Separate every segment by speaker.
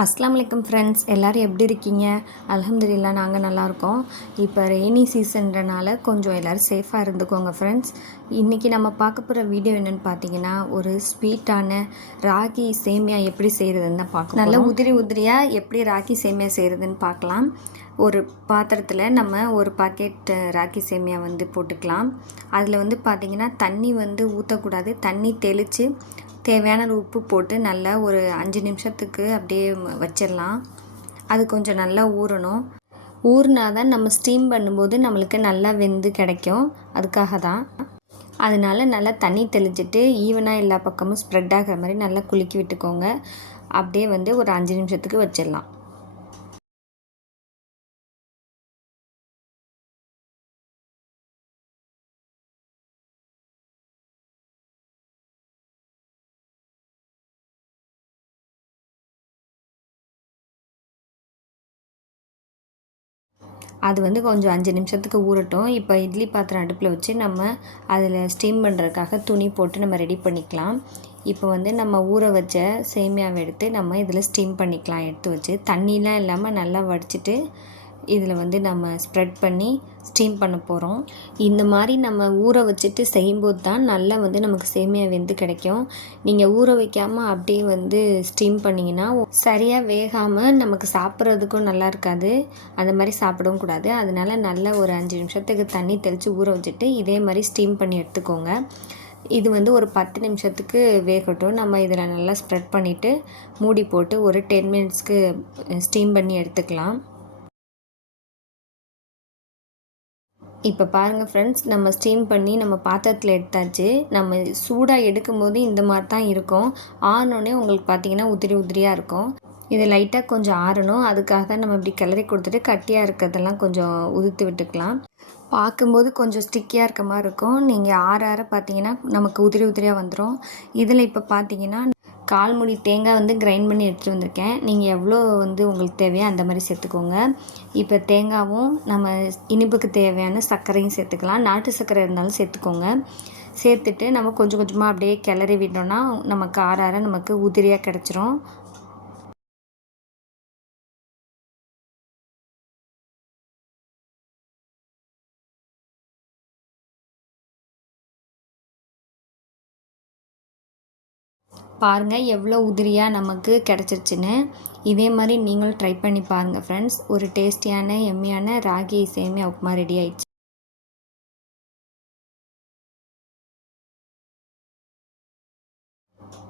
Speaker 1: அஸ்லாம் வலைக்கம் ஃப்ரெண்ட்ஸ் எல்லோரும் எப்படி இருக்கீங்க? அல்ஹம்துலில்லா நாங்கள் நல்லாயிருக்கோம் இப்போ ரெய்னி சீசன்றனால கொஞ்சம் எல்லோரும் சேஃபாக இருந்துக்கோங்க ஃப்ரெண்ட்ஸ் இன்றைக்கி நம்ம பார்க்க போகிற வீடியோ என்னென்னு பார்த்தீங்கன்னா ஒரு ஸ்வீட்டான ராகி சேமியா எப்படி செய்கிறதுன்னு தான் பார்க்கலாம் நல்லா உதிரி உதிரியாக எப்படி ராகி சேமியா செய்கிறதுன்னு பார்க்கலாம். ஒரு பாத்திரத்தில் நம்ம ஒரு பாக்கெட் ராகி சேமியா வந்து போட்டுக்கலாம். அதில் வந்து பார்த்திங்கன்னா தண்ணி வந்து ஊற்றக்கூடாது தண்ணி தெளித்து தேவையான உப்பு போட்டு நல்லா ஒரு அஞ்சு நிமிஷத்துக்கு அப்படியே வச்சிடலாம். அது கொஞ்சம் நல்லா ஊறணும். ஊறினா தான் நம்ம ஸ்டீம் பண்ணும்போது நம்மளுக்கு நல்லா வெந்து கிடைக்கும். அதுக்காக தான். அதனால நல்லா தண்ணி தெளிச்சிட்டு ஈவனாக எல்லா பக்கமும் ஸ்ப்ரெட் ஆகிற மாதிரி நல்லா குலுக்கி விட்டுக்கோங்க. அப்படியே வந்து ஒரு அஞ்சு நிமிஷத்துக்கு வச்சிடலாம். அது வந்து கொஞ்சம் அஞ்சு நிமிஷத்துக்கு ஊறட்டும். இப்போ இட்லி பாத்திரம் அடுப்பில் வச்சு நம்ம அதில் ஸ்டீம் பண்ணுறதுக்காக துணி போட்டு நம்ம ரெடி பண்ணிக்கலாம். இப்போ வந்து நம்ம ஊற வச்ச சேமியாவை எடுத்து நம்ம இதில் ஸ்டீம் பண்ணிக்கலாம். எடுத்து வச்சு தண்ணிலாம் இல்லாமல் நல்லா வடிச்சிட்டு இதில் வந்து நம்ம ஸ்ப்ரெட் பண்ணி ஸ்டீம் பண்ண போகிறோம் இந்த மாதிரி நம்ம ஊற வச்சுட்டு செய்யும்போது தான் நல்லா வந்து நமக்கு சேமியா வெந்து கிடைக்கும். நீங்கள் ஊற வைக்காமல் அப்படியே வந்து ஸ்டீம் பண்ணிங்கன்னா சரியாக வேகாமல் நமக்கு சாப்பிட்றதுக்கும் நல்லா இருக்காது. அந்த மாதிரி சாப்பிடவும் கூடாது. அதனால் நல்லா ஒரு அஞ்சு நிமிஷத்துக்கு தண்ணி தெளித்து ஊற வச்சுட்டு இதே மாதிரி ஸ்டீம் பண்ணி எடுத்துக்கோங்க. இது வந்து ஒரு பத்து நிமிஷத்துக்கு வேகட்டும். நம்ம இதில் நல்லா ஸ்ப்ரெட் பண்ணிவிட்டு மூடி போட்டு ஒரு டென் மினிட்ஸ்க்கு ஸ்டீம் பண்ணி எடுத்துக்கலாம். இப்போ பாருங்கள் ஃப்ரெண்ட்ஸ் நம்ம ஸ்டீம் பண்ணி நம்ம பாத்திரத்தில் எடுத்தாச்சு. நம்ம சூடாக எடுக்கும் போது இந்த மாதிரி தான் இருக்கும். ஆறினோடனே உங்களுக்கு பார்த்தீங்கன்னா உதிரி உதிரியாக இருக்கும். இது லைட்டாக கொஞ்சம் ஆறணும். அதுக்காக தான் நம்ம இப்படி கிளறி கொடுத்துட்டு கட்டியாக இருக்கிறதெல்லாம் கொஞ்சம் உதுத்து விட்டுக்கலாம். பார்க்கும்போது கொஞ்சம் ஸ்டிக்கியாக இருக்க மாதிரி இருக்கும். நீங்கள் ஆற ஆற பார்த்தீங்கன்னா நமக்கு உதிரி உதிரியாக வந்துடும் இதில் இப்போ பார்த்தீங்கன்னா கால் முடி தேங்காய் வந்து கிரைண்ட் பண்ணி எடுத்துகிட்டு வந்திருக்கேன். நீங்கள் எவ்வளோ வந்து உங்களுக்கு தேவையோ அந்த மாதிரி சேர்த்துக்கோங்க. இப்போ தேங்காவும் நம்ம இனிப்புக்கு தேவையான சர்க்கரையும் சேர்த்துக்கலாம். நாட்டு சர்க்கரை இருந்தாலும் சேர்த்துக்கோங்க. சேர்த்துட்டு நம்ம கொஞ்சம் கொஞ்சமாக அப்படியே கிளறி விட்டோம்னா நமக்கு ஆற நமக்கு உதிரியாக கிடச்சிரும். பாருங்கள் எவ்வளோ உதிரியாக நமக்கு கிடச்சிருச்சுன்னு. இதே மாதிரி நீங்களும் ட்ரை பண்ணி பாருங்கள் ஃப்ரெண்ட்ஸ் ஒரு டேஸ்டியான எம்மியான ராகி சேமியா உப்புமா ரெடி ஆயிடுச்சு.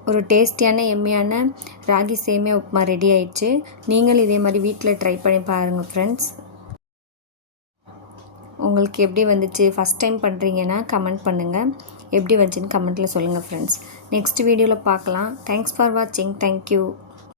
Speaker 1: ஒரு டேஸ்டியான எம்மியான ராகி சேமியா உப்புமா ரெடி ஆயிடுச்சு. நீங்களும் இதே மாதிரி வீட்டில் ட்ரை பண்ணி பாருங்கள் ஃப்ரெண்ட்ஸ் உங்களுக்கு எப்படி வந்துச்சு? ஃபஸ்ட் டைம் பண்ணுறீங்கன்னா கமெண்ட் பண்ணுங்கள் எப்படி வந்துச்சுன்னு கமெண்ட்டில் சொல்லுங்கள் ஃப்ரெண்ட்ஸ் நெக்ஸ்ட் வீடியோவில் பார்க்கலாம். தேங்க்ஸ் ஃபார் வாட்சிங் தேங்க்யூ